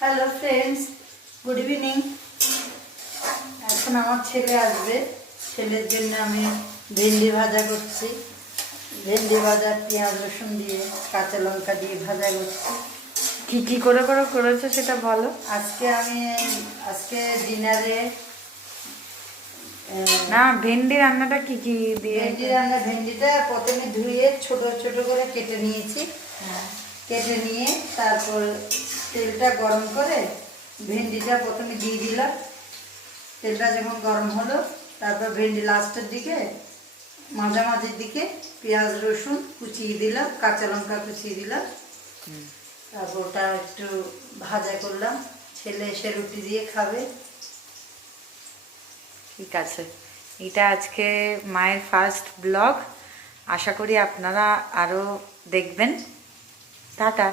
Hello friends, good evening. এখন আমার ছেলে আসবে, ছেলের জন্য আমি ভেন্ডি ভাজা করছি। ভেন্ডি ভাজা পেঁয়াজ রসুন দিয়ে কাঁচা লঙ্কা দিয়ে ভাজা করছি। কি কি করে করেছো সেটা বলো। আজকে ডিনারে না, ভেন্ডি রান্নাটা কি কি দিয়ে? ভেন্ডিটা প্রথমে ধুয়ে ছোট ছোট করে কেটে নিয়েছি। কেটে নিয়ে তারপর তেলটা গরম করে ভেন্ডিটা প্রথমে দিয়ে দিলাম। তেলটা যখন গরম হলো তারপর ভেন্ডি লাস্টের দিকে মাঝামাঝির দিকে পেঁয়াজ রসুন কুচিয়ে দিলাম, কাঁচা লঙ্কা কুচিয়ে দিলাম। তারপর ওটা একটু ভাজা করলাম, ছেলে এসে রুটি দিয়ে খাবে। ঠিক আছে, এটা আজকে মায়ের ফার্স্ট ব্লগ। আশা করি আপনারা আরও দেখবেন। টাটা।